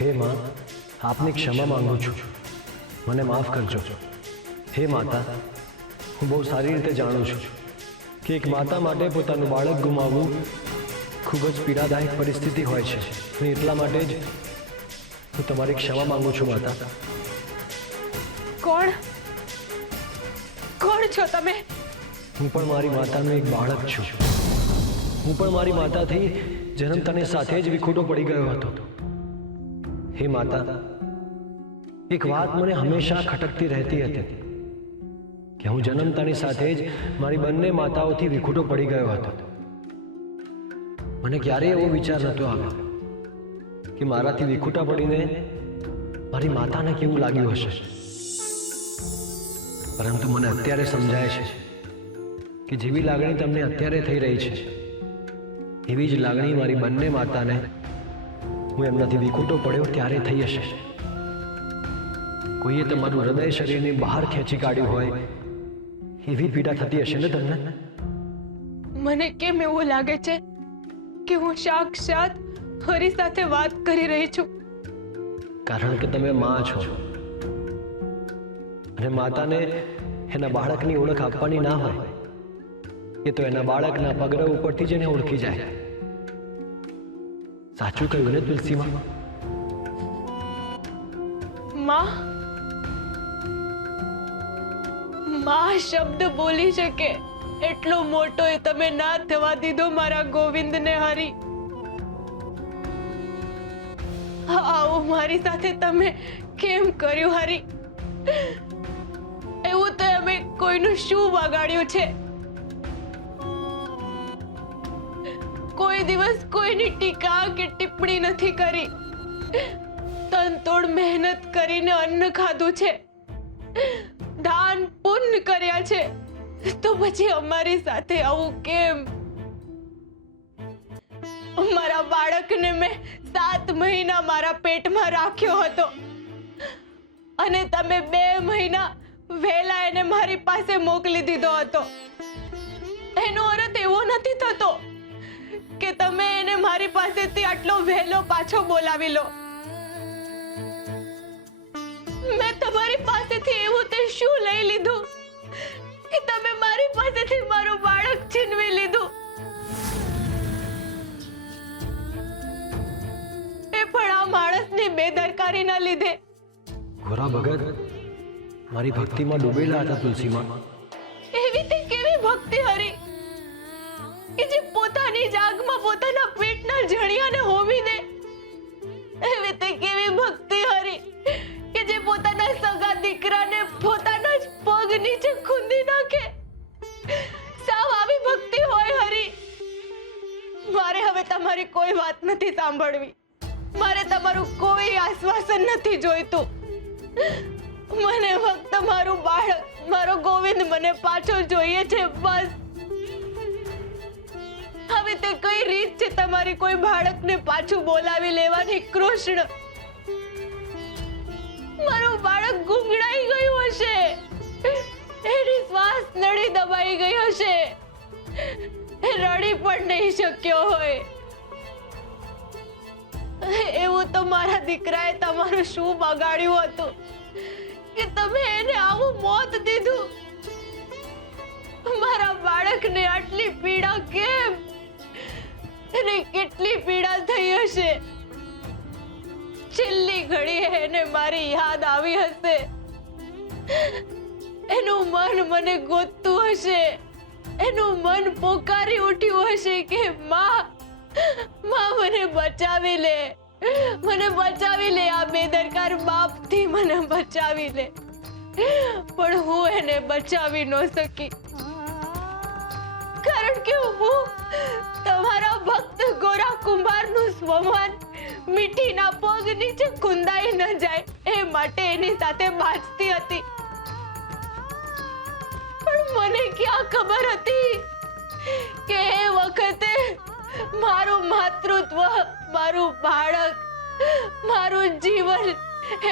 હે માં, આપની ક્ષમા માંગુ છું, મને માફ કરજો. હે માતા, હું બહુ સારી રીતે જાણું છું કે એક માતા માટે પોતાનું બાળક ગુમાવવું ખૂબ જ પીડાદાયક પરિસ્થિતિ હોય છે, અને એટલા માટે જ હું તમારી ક્ષમા માંગુ છું માતા. કોણ કોણ છો તમે? હું પણ મારી માતાનું એક બાળક છું. હું પણ મારી માતાથી જન્મતાની સાથે જ વિખૂટો પડી ગયો હતો. હે માતા, એક વાત મને હંમેશા ખટકતી રહેતી હતી કે હું જન્મતાની સાથે જ મારી બંને માતાઓથી વિખૂટો પડી ગયો હતો. મને ક્યારેય એવો વિચાર નહોતો આવ્યો કે મારાથી વિખૂટા પડીને મારી માતાને કેવું લાગ્યું હશે. પરંતુ મને અત્યારે સમજાય છે કે જેવી લાગણી તમને અત્યારે થઈ રહી છે, એવી જ લાગણી મારી બંને માતાને હું એમનાથી વિખૂટો પડ્યો ત્યારે થઈ હશે. કોઈએ તમારું હૃદય શરીરની બહાર ખેંચી કાઢ્યું હોય એવી પીડા થતી હશે ને તમને? મને કેમ એવું લાગે છે કે હું સાક્ષાત હરી સાથે વાત કરી રહી છું? કારણ કે તમે માં છો, અને માતાને એના બાળકની ઓળખ આપવાની ના હોય, એ તો એના બાળકના પગરવ ઉપરથી જ એને ઓળખી જાય. સાચું કહ્યું ને તુલસીમાં? માં માં શબ્દ બોલી શકે એટલો મોટો એ તમે ના થવા દીધો મારા ગોવિંદને. હરી, આવું મારી સાથે તમે કેમ કર્યું? હરી, એવું તો અમે કોઈનું શું બગાડ્યું છે? કોઈ દિવસ કોઈની ટીકા કે ટિપ્પણી નથી કરી. તનતોડ મહેનત કરીને અન્ન ખાધું છે, દાન પુણ્ય કર્યા છે, તો પછી અમારી સાથે આવું કેમ? મારા બાળકને મેં 7 મહિના મારા પેટમાં રાખ્યો હતો, અને તમે 2 મહિના વહેલા એને મારી પાસે મોકલી દીધો હતો. એનો અર્થ એવો નથી થતો કે તમે એને મારી પાસેથી આટલો વહેલો પાછો બોલાવી લો. મેં તમારી પાસેથી એવું તે શું લઈ લીધું કે તમે મારી પાસેથી મારું બાળક છીનવી લીધું? એ પણ આ માણસની બેદરકારીના લીધે. ગોરા ભગત મારી ભક્તિમાં ડૂબેલા હતા તુલસીમાં. એવી તે કેવી ભક્તિ? હરી, કે જે પોતાની જાગમાં પોતાના પેટના જણિયાને હોમી દે? એવી તે કેવી ભક્તિ? હરી, કે જે પોતાના સગા દીકરાને પોતાના જ પગ નીચે ખૂંદી નાખે? સાવ આવી ભક્તિ હોય? હરી, મારે હવે તમારી કોઈ વાત નથી સાંભળવી. મારે તમારું કોઈ આશ્વાસન નથી જોઈતું. મને ફક્ત મારું બાળક, મારો ગોવિંદ મને પાછો જોઈએ છે, બસ. હવે તે કઈ રીત છે તમારી કોઈ બાળકને પાછું બોલાવી લેવાની? કૃષ્ણ, મારું બાળક ગુંગળાઈ ગયું હશે, એની શ્વાસ નળી દબાઈ ગઈ હશે, એ રડી પણ નહીં શક્યો હોય. એવું તો મારા દીકરાએ તમારું શું બગાડ્યું હતું કે તમે એને આવું મોત દીધું? મારા બાળકને આટલી પીડા કેમ? એને કેટલી પીડા થઈ હશે? છેલ્લી ઘડીએ એને મારી યાદ આવી હશે, એનું મન મને ગોતતું હશે, એનું મન પોકારી ઉઠ્યું હશે કે માં, માં મને બચાવી લે, મને બચાવી લે, આ બેદરકાર બાપથી મને બચાવી લે. પણ હું એને બચાવી ન શકી, કારણ કે હું તમારા ભક્ત ગોરા કુંભારનું સ્વમાન મીઠીના પગ નીચે કુંદાઈ ન જાય એ માટે એની સાથે બાજતી હતી. પણ મને ક્યાં ખબર હતી કે એ વખતે મારું માતૃત્વ, મારું બાળક, મારું જીવન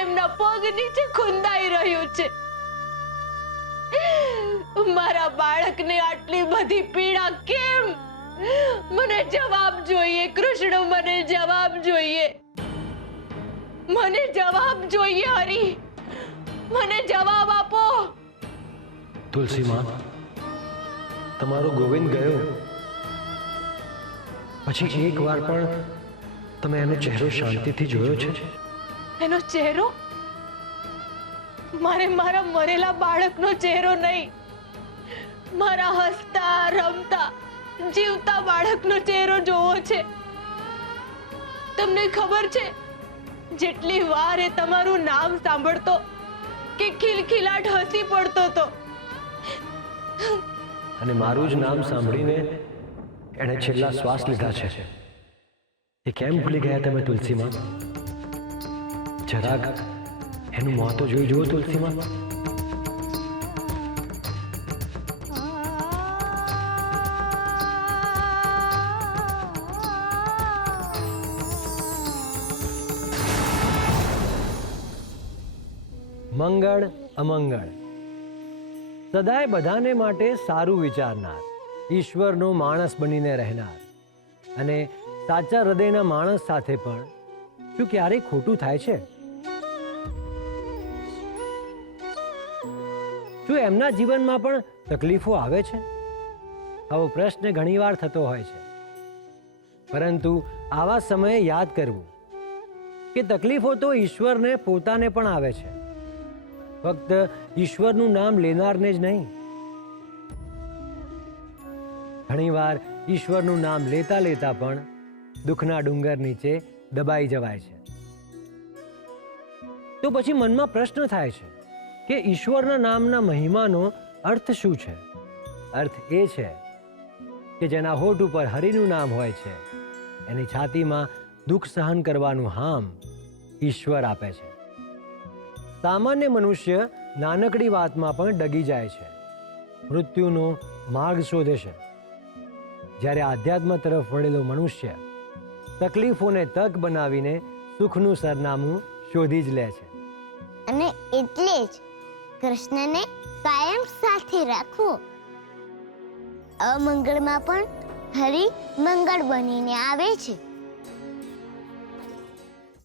એમના પગ નીચે ખુંદાઈ રહ્યું છે. મારા બાળકને આટલી બધી પીડા કેમ? મને જવાબ જોઈએ કૃષ્ણ, મને જવાબ જોઈએ. મને જવાબ જોઈએ હરી, મને જવાબ આપો. તુલસી માં, તમારો ગોવિંદ ગયો પછી એક વાર પણ તમે એનો ચહેરો શાંતિથી જોયો છે? એનો ચહેરો? મારે મારા મરેલા બાળકનો ચહેરો નહીં, મારા હસતા રમતા જીવતા બાળકનો ચહેરો જોવો છે. તમને ખબર છે, જેટલી વાર એ તમારું નામ સાંભળતો કે ખિલખિલાટ હસી પડતો હતો. અને મારું જ નામ સાંભળીને એણે છેલ્લા શ્વાસ લીધા છે. એ કેમ ભૂલી ગયા તમે તુલસીમાં? જરાક એનું મોં તો જોઈ જુઓ તુલસીમાં. મંગળ અમંગળ સદાય બધાને માટે સારું વિચારનાર, ઈશ્વરનો માણસ બનીને રહેનાર અને સાચા હૃદયના માણસ સાથે પણ શું ક્યારેય ખોટું થાય છે? શું એમના જીવનમાં પણ તકલીફો આવે છે? આવો પ્રશ્ન ઘણીવાર થતો હોય છે. પરંતુ આવા સમયે યાદ કરવું કે તકલીફો તો ઈશ્વરને પોતાને પણ આવે છે, ફક્ત ઈશ્વરનું નામ લેનારને જ નહીં. ઘણીવાર ઈશ્વરનું નામ લેતા લેતા પણ દુઃખના ડુંગર નીચે દબાઈ જવાય છે. તો પછી મનમાં પ્રશ્ન થાય છે કે ઈશ્વરના નામના મહિમાનો અર્થ શું છે? અર્થ એ છે કે જેના હોઠ ઉપર હરિનું નામ હોય છે, એની છાતીમાં દુઃખ સહન કરવાનું હામ ઈશ્વર આપે છે. સામાન્ય મનુષ્ય નાનકડી વાતમાં પણ ડગી જાય છે, મૃત્યુનો માર્ગ શોધે છે. જ્યારે આધ્યાત્મ તરફ વળેલો મનુષ્ય તકલીફોને તક બનાવીને સુખનું સરનામું શોધી જ લે છે. અને એટલે જ કૃષ્ણને કાયમ સાથે રાખવો. અમંગળમાં પણ હરિ મંગળ બનીને આવે છે.